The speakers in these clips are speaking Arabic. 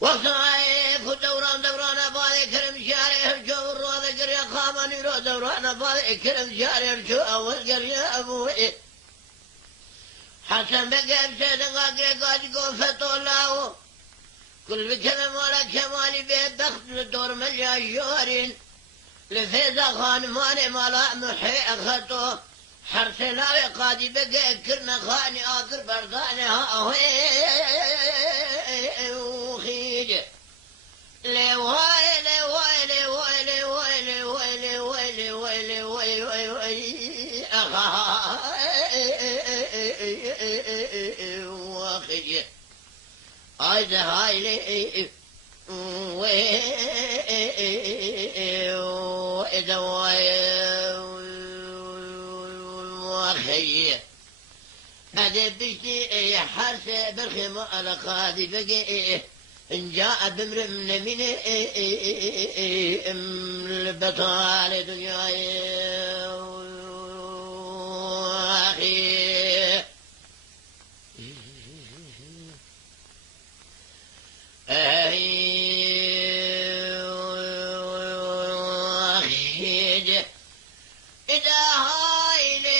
وصايف ودوران دوران بالي كرم شاري هرجو الروضة قرية خامان يرو دوران بالي كرم شاري هرجو أول قرية أبوي حسن بقى بسيدن قاقري قاجي قوم فتو الله كل بكلم ولا كمالي بيت دخت للدور مليا شورين لفيزا خان ماني مالا محي أخطو حرسلاوي قادي بقى كرنا خاني آخر برداني هاوي وخيج لواي لواي لواي لواي لواي لواي لواي لواي لواي وخيج هاي هاي لي وإذا وخي هذا بشتي حرس بالخيمة على قاضي بقي إن جاء بمر من البطال دنياي أخي إذا هايلي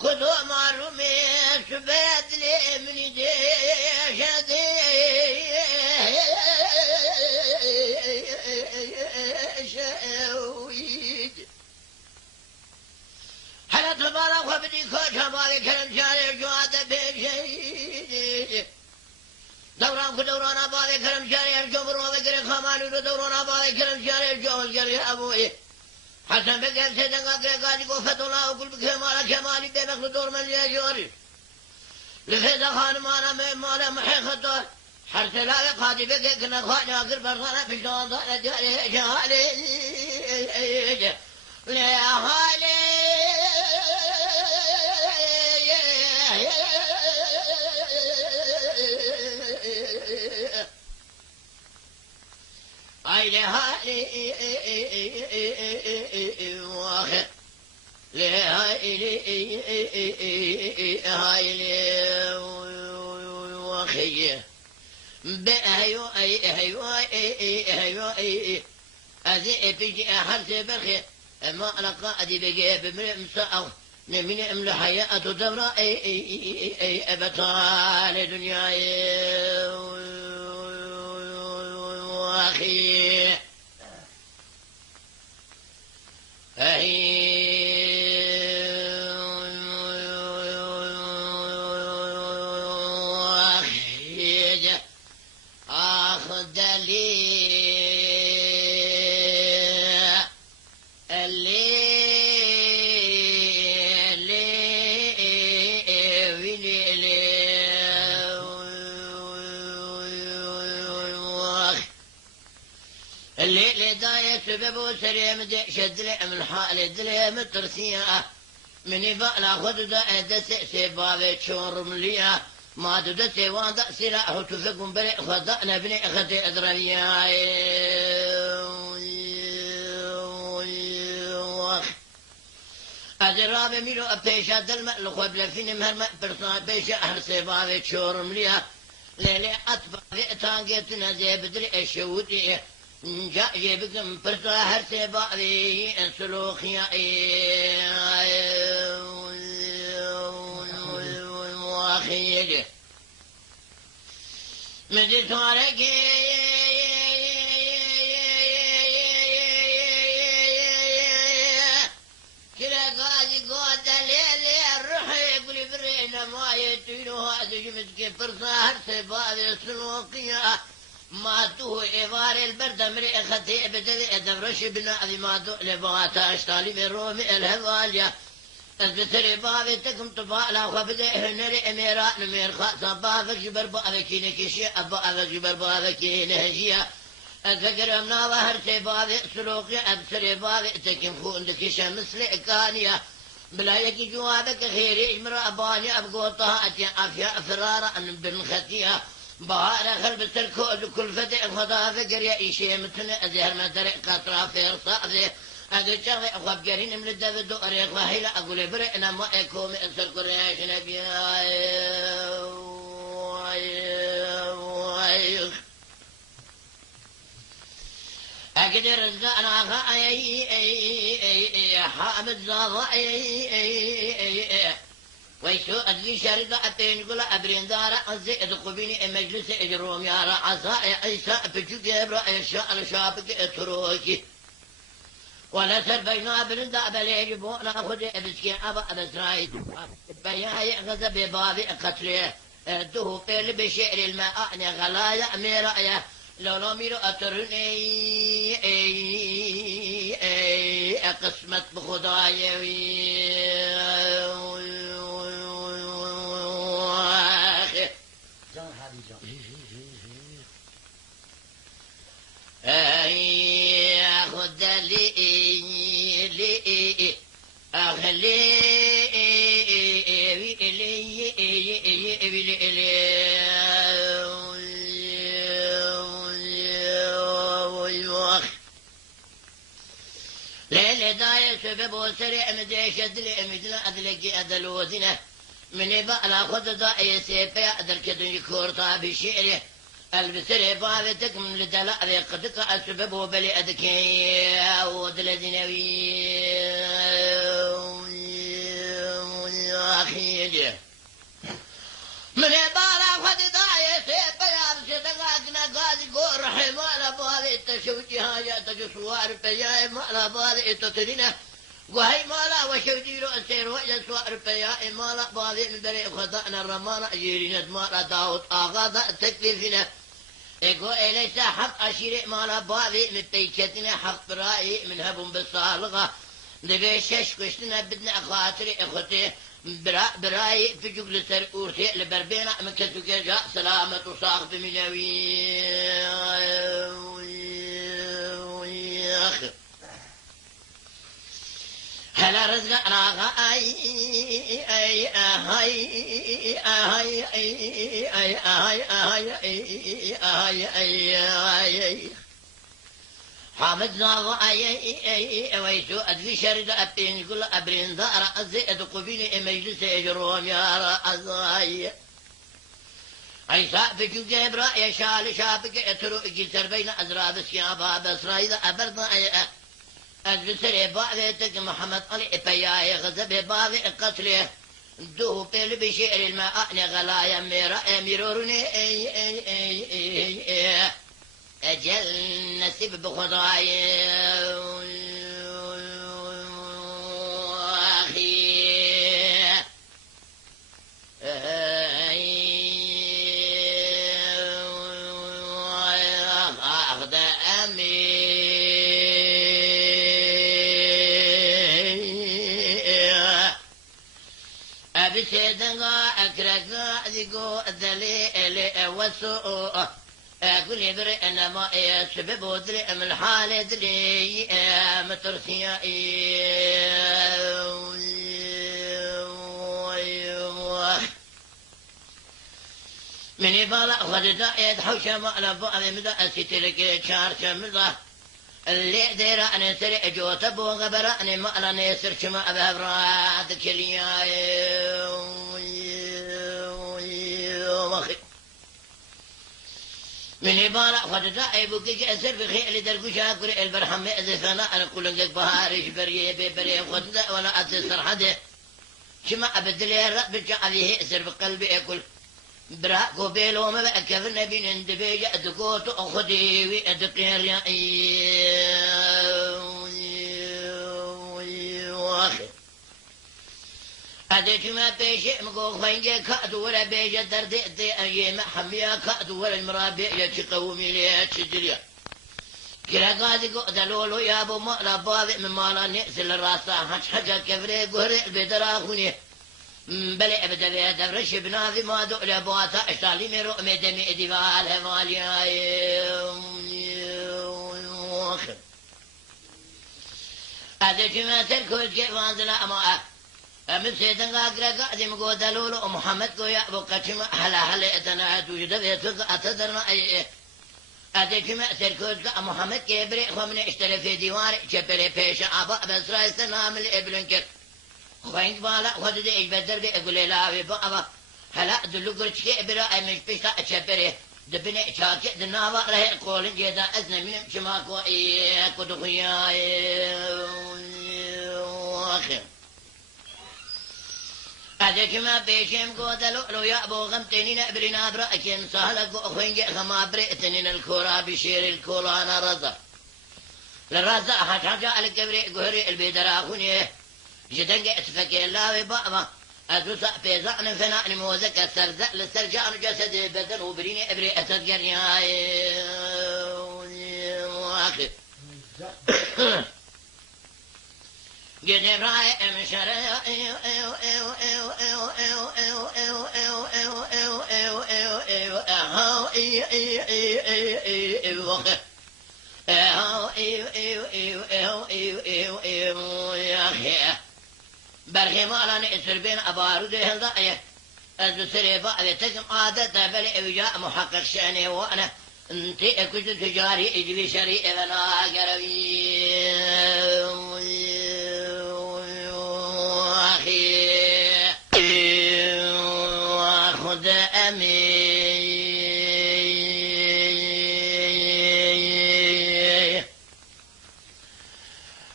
خذوا معلومي شبيت لي من ديش ديش هلا تبارك وبدي كوشا بالي كلام شاري جواد بيشي دوران كدوران بالي كلام شاري الجمر وذكر خمالي دوران بالي كلام شاري الجمر جري أبوي حسن بقى سيدنا قاقري قوفة الله وكل بكمال كمالي بيبخل دور من يجوري لفيدا خان مانا محيخته حرس لا قادي بقى كنا خاني أقر برصانا في شوان صانا جاري شهالي لأهالي واخر وخي بأيو أذي بيجي حرس بخي ما لقى أدي بيجي بمرئ مساء من أمل حياة دورة أبطال دنياي واخي أخذ لي اللي داية سببه سريم دي شد لي من حال دلي مترسية من يبقى خد دا سبابي تشور مليا ما ددتي واضع سلاح تفقم بريء خضأنا بني أخذي أدرانيا أدرابي ميلو أبيشا دلما لخوب لفين مهرما برصان بيشا أهل سبابي تشور مليا ليلي أطبع ذئتان زي بدري الشودي جاء يبقم برصا هر سبابي السلوخيا واخيجي مدي تاركي تينوها تجمسك فرصة سباب سلوكيا ما تو إيوار البرد مري ختي بدل دفرش بنا ذي ما تو لبواتا اشتالي من رومي الهواليا البتري بابي تكم تفالا وبدأ نري أميرات نمير خاصة بابك جبر بابك نكشي أبابك جبر بابك نهجيا أتفكر أمنا ظهر سبابي سلوكي أبسري بابي تكم خون دكشا مثل إكانيا بلا يكي جوابك خيري إجمر أباني أبقوطها أتيا أفيا فرارا بن ختيا بهار خلب التركو كل فتح خدا فكر يا إيشي متنا أزهر ما درق قطرة في رصاصي أقول شغلي أخواب جرين من الدفد أريق وهيلا أقول برئنا ما يكوم أسر كرياش نبي أقدر رزقنا حامد زاضا ويسو أدلي شرطة أتين قول أبرين دارا أزيد قبيني مجلس إجروم يارا عصائي عيسى بجوك يبرا إنشاء الشابك اتروكي ولا سر بينا برندا بليج بونا خدي أبسكي أبا أبسرايد بياي غزب بابي قتلي دهو بيل بشعر الماء غلايا ميرايا لو ميرو أترني قسمت بخداي خد لي أخلي ليلة داية سبب وسريع مديش أدلي مثل أدلقي أدلوزنه من يبقى خد داية سيبا أدل كدن يكورتا بشعره البسري بابتك من لدلاء ذي قدك أسبب وبلي أدكي ودلدنوي أخيجي من يبالا خد داية سيبا يابس دقاقنا قاضي قول رحمانا بابي تشوجي هاجاتك سوار بياي مالا بابي تترينه وهي مالا وشوجي رؤسير وإلى سوار بياي مالا بابي من بريء خطأنا الرمانا جيرينة مالا داود آغادا تكليفنا يقول ليس حق أشيري مالا بابي من بيكتنا حق برائي من هبون بالصالغة لبيشش كشتنا بدنا خاطري اخوتي برائي في جبل سر أورتي لبربينا من كتوك جاء سلامة وصاخب منوي هلا رزق راغا حامد ناظا ويسو أدفي شرد أبين كل أبرين دار أزيد قبيني مجلس إجروم يا رأزاي عيسى بجو جبرا يشال شابك اترو جسر بين أزراب السيابا بسرايد أبرد البسر بابتك محمد علي بياي غزب بابي قتله دوه بيل بشعر الماء غلايا ميرا اميروني اجل نسيب بخضاي اخي اخذ امي بسيدنا أكرقا ذيقو الدليل والسوء كل برئ ما يسبب ودرئ من حال دري مترسيا من يبالا خدتا يدحوش مألا بأذي مدى أسيتلك شار شمزة اللي ديرا أن سرع جوتا بوغبرا أن مألا نيسر شما أبهبرات كليا من يبالا خدتا يبوكيك أسر في خيال درقوشا كري البرحم يأذفنا أنا كل لك بهارش بريه ببريه خدتا ولا أتسر حده شما أبدلي الرأب جعله أسر بقلبي أكل براكو بيلو ما بأكف النبي ندبي أدكوت أخدي وأدقير يا أديك ما بيش مقو خنجة كأد ولا بيجة دردي دي أيام حمية كأد ولا المرابع يتقومي لي تشجريا كلا قادي قدلولو يا أبو مالا باذي من مالا نئسل الراسا حاجة كفري قهري البدراخوني بلي أبدا بيدا رش بناذي ما دو لبواتا اشتالي من رؤمي دمي ديفال همالي أديك ما تركو الكيفان زلا أما من سيدنا قاقرا قادم قدلولو محمد قو يا أبو قشم حلا حلا اتنا توجد بيتوك أتدرنا أي أديك ما تركوز محمد كبري خمن اشتري في ديوار شبري بيش أبا بسرا استنام الإبلنكر خوينك بالا خد دي إيش بدر بي أقول لا في بابا هلا دلو قرش كبرا أي مش بيشتا شبري دبني شاكي دناوا راه قولن جيدا أزن من شماكو إيه كدخيا أخي أديك ما بيشم قودلو لو يا أبو غمتني نبرنا برأكين سهلك وأخوين خما برئتنين الكورا بشير الكورا أنا رزا للرزا حاجة الكبري قهري البيدرا أخوني جدنك اتفكي الله وبابا أدوسا بيزان فنان موزك السرزا للسرجان جسد بدن وبريني أبري أتذكر يا أخي قدم راي مشرع برخي مالا نئسر بين أبارو ده الضائية الدسري بعد تكم عادة بلي وجاء محقق شأني وأنا انتي كنت تجاري اجبي شريء بنا قربي أخي وأخذ أمي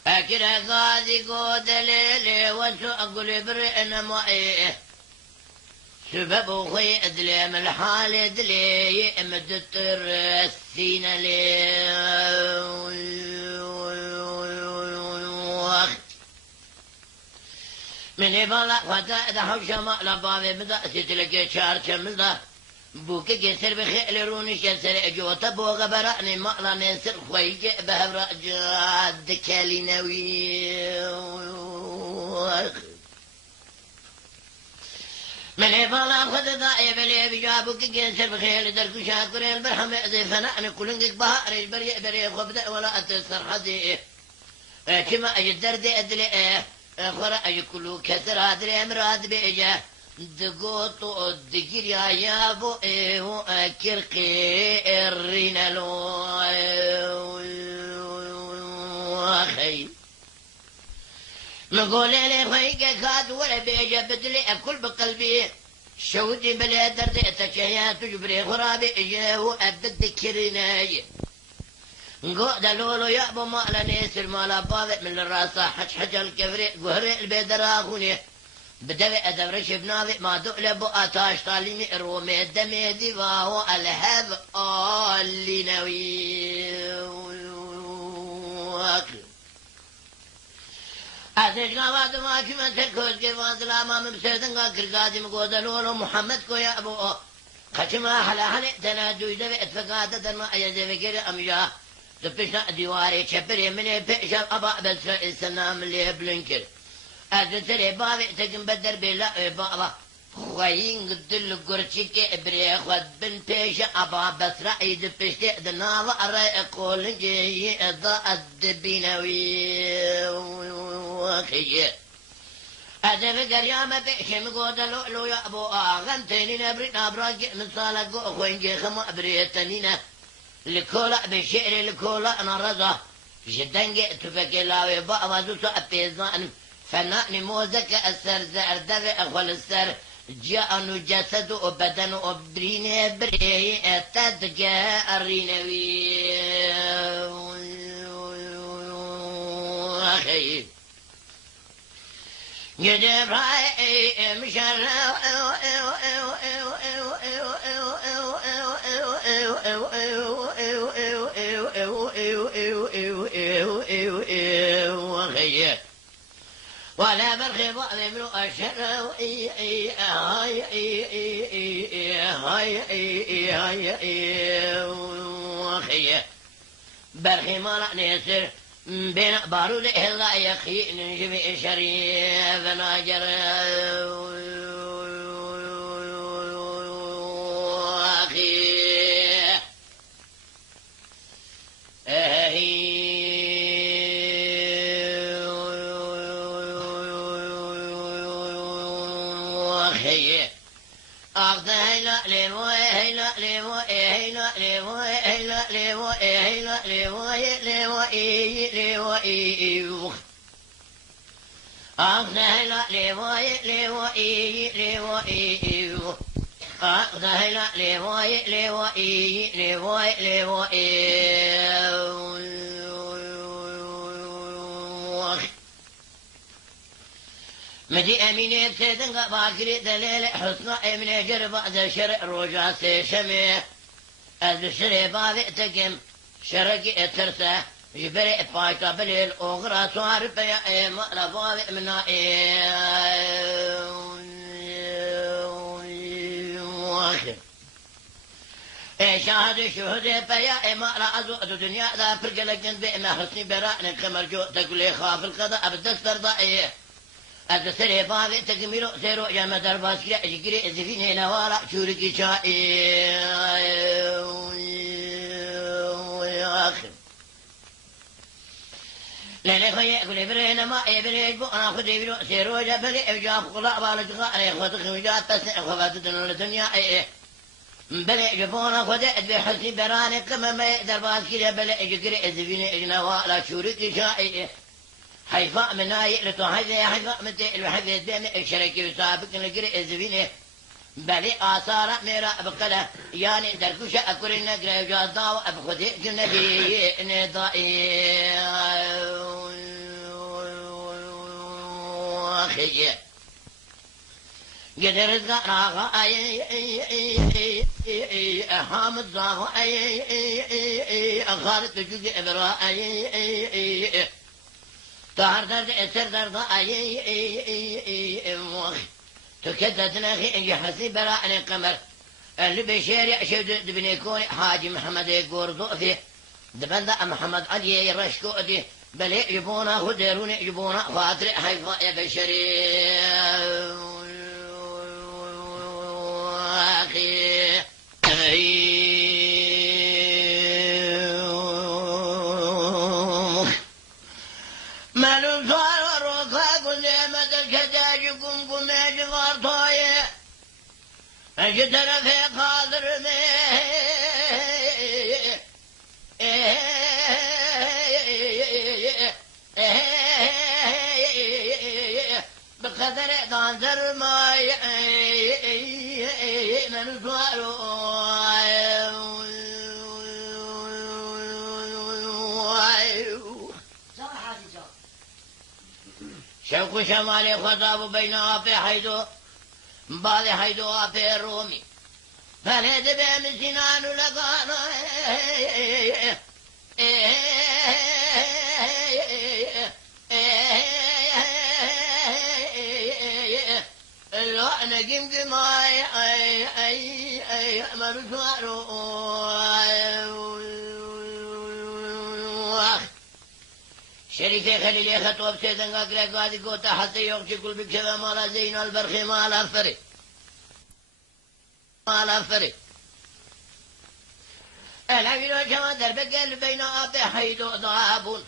أكره قاضي قود ليلي وسأقول برئنا معي سبب خي أدلي من الحال دلي أمد السين لي من يبالك فتا دحو شماء لبابي بدا ستلك شار شمدا بوكي كسر بخيل روني شسر اجوتا بوغ براني مقلا نسر خويج بهبرا جاد كالينوي من يبالك فتا دائي بلي بجابوك كسر بخيل دركو شاكر البرحم ذي فنان كلنك بهاري بري بري خبدا ولا أتسر حدي كما أجدر دي أدلي خرا يكلو كثر هذا امراد بيجا دقوط الدقير يا ابو ايو كرقي الرينالو اخي نقول لي خيك كاد ولا بيجا بدلي اكل بقلبي شودي بلا درد تشيا تجبري خرابي اجاو ابد كرناي قود لولو يا ابو مالا نيسر مالا باذع من الراس حج الكفري قهري البيدراخوني بدوي ادبرش بناذي ما دؤلبو اتاش طاليني رومي دمي ديفاهو الهب اللي نوي أتش قواد ما كما تركوز كيفان سلاما مبسيدن قاكر قادم قود لولو محمد كو يا ابو خشما حلا حلي تنادوي دوي اتفقادة درما ايزي فكر امجاه دبشنا ديواري شبري مني بيشا أبا بس السلام اللي بلنكر أزتري بابي تجن بدر بلا بابا خوين قدل قرشك إبري خد بن بيشا أبا بس رأي دبشتي دناوا أرأي قول جي إضاء الدبينوي وخي أزفكر يا ما بيشي مقود لؤلو يا أبو غنتيني نبري نبراج من صالك خوين جي خما أبري تنينه لكولا بشعر لكولا أنا رضا جدا جئت فكلاوي بابا دوسو أبيزان فنان موزك السر زر دفع أخوال السر جاء جسد وبدن وبرين بري تدقى الرينوي أخي جدب رأي مشار ولا برخي ظالم الشر هاي برخي ما لا نيسر بين بارود إلا يخي نجمي شريف ناجر مدي أميني بسيدن باكري دليل حسن أمني جرب ذا شرع رجع سيشمي البشري باذي تقم شرقي ترسى جبري فايتا بليل أغرى صار بيا إيما لفاذي منا شاهد شهد بيا إيما لا أزوء الدنيا ذا فرق لكن بإما حسني برأن كمر جو تقولي خاف القضاء بدستر ضائيه الدستر باذي تقميلو سيرو جامع درباس كلا جيكري زفين نوارا شوركي شائي آخر لأنك يأكل برين ما يبريج بؤنا خذ يبرو سيرو جبلي إبجاب قلاء بالجغاء إخوتك وجاب بس إخوات الدنيا بلي جبونا خذ أدبي حسني براني كما ما يقدر باس كلا بلي جيكري زفين نوارا شوركي شائي حيفاء من ناي لتوحيد حيفاء من تي الوحيد بين الشركة وسابق نجري الزبينة بلي آثار ميرا بقلة يعني دركوشة أكل النجرة جازا وأبخذ جنبي ندائي أخي قدر الزراغة حامد زاغة أخارت بجوج إبراء طهر درد اسر درد تكدت ناخي انجي حسي براء القمر اللي بشير يشهد دبني يكون حاجي محمد يقور ضوفي دبندا محمد علي يرشكو دي بل يجيبونا خدرون يجيبونا خاطر حيفا يا بشري اخي مالو صار روكا كل مد الكداج قم قم جغار طايه اجدنا في قادر بقدر قادر ما من صار شوق شمالي خطاب بين أبي حيدو بالي حيدو أبي الرومي فليد بهم سنان لقانا لا نقم قماي مرسوارو شريكي خليلي خطوة بسيدن قاقلي قادي قوتا حتى يوغشي كل بكشبه مالا زين البرخي مالا فري مالا فري الحميلو كما دربك اللي بين أبي حيدو ضابون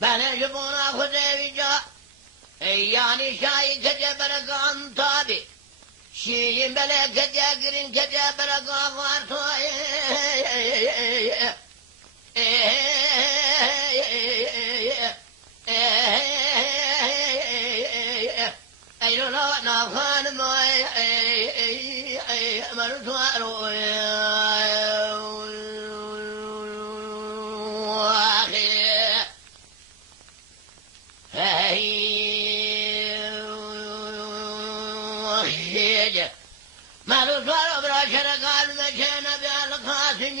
بنا جبونا خذي بجا يعني شاي كجبرك عن طابي شي بلا كجاقرين كجبرك عفارتو أيلو لا نافان ما مرتوارو ما نصار براشر قال مشينا بالقاسم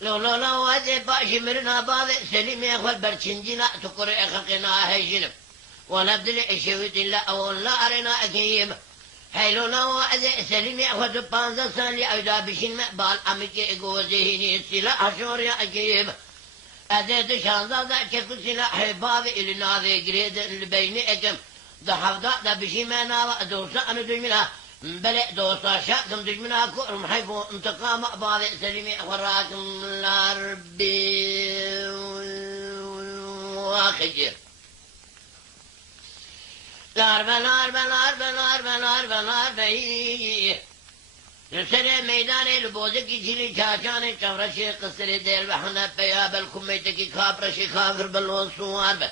لو هذا باشي مرنا بعض سليم ياخذ برشنجنا تقرأ خقنا هيجنب ونبدل إشويت لا ولا أرنا أكيم حيلو لو هذا سليم ياخذ بانزا سالي أيدا بشين مقبال أمك إجوزهني سلا أشور يا أكيم أديت شانزا ذا كل سلا حباب إلى نافي جريد البين أكم ضحفظة ذا بشين منا دوسا أنا دمنا بلى دوسا شاكم دجمنا كورم حيفو انتقام بعض سليمي وراكم الاربي واخجر لاربي نسر ميدان البوزكي جيلي چاچان چورشي قصر دير بحنا بياب الكميتكي كابرشي كافر بلون سوار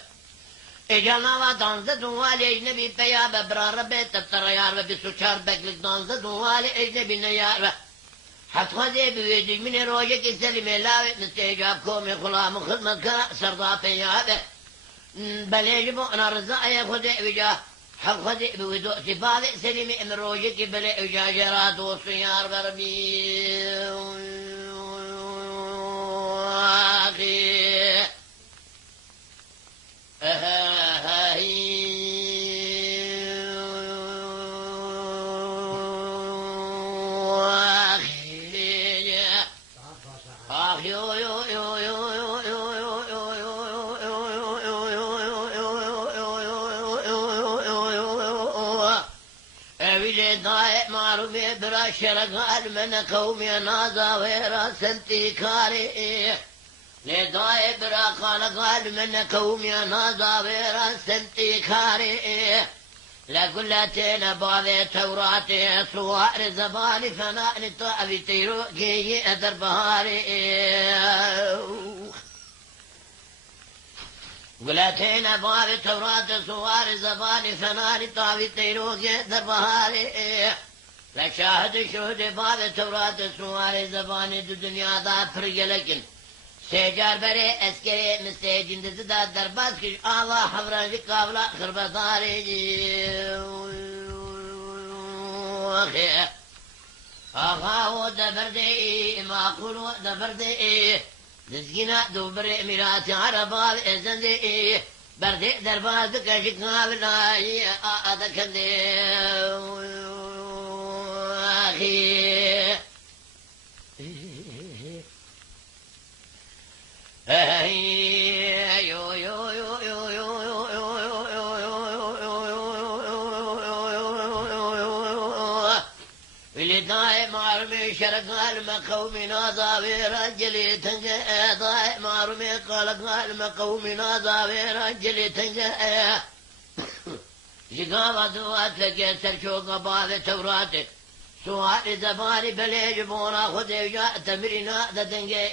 اجانا و دانزه دنوال اجنبی پیا ببرا ربه تبتر یار و بسوچار بکلک دانزه دنوال اجنبی نیار و حتخوا دی بویدی من روژه کی سلیم لاوی مستیجاب کومی خلام خدمت کرا سردا پیابه بلیج بو انا رزای خود وجا حتخوا دی بویدو سباب سلیم ام روژه کی بلی اجا جرا دوست یار بربی آخی شرقال من قومي نازا ويرا سنتي كاري نداي برا قال من قومي نازا ويرا سنتي كاري لقلتين بعض توراتي صوار زباني فنان طابي تيروكي أدر بهاري قلتين بعض توراتي صوار زباني فنان طابي تيروكي أدر بهاري لشاهد شهود بعض تورات سوار زبان دنیا دا پرگلکن سیجار بره اسکری مستیجین دا درباز کش آلا حفران قابلا خربتاری آخاو دبرده ما قلو دبرده دزگینا دوبر امارات عربال ازنده برده درباز کش قابلا آدکنده ولداي معرمي شرقال مقومي ناظا برجلي تنجا داي معرمي قال مقومي ناظا برجلي تنجا جقاوة دوات لقيت الشوق بعض توراتك سؤال زباني بليج بونا خذ جاء تمرنا دتنجي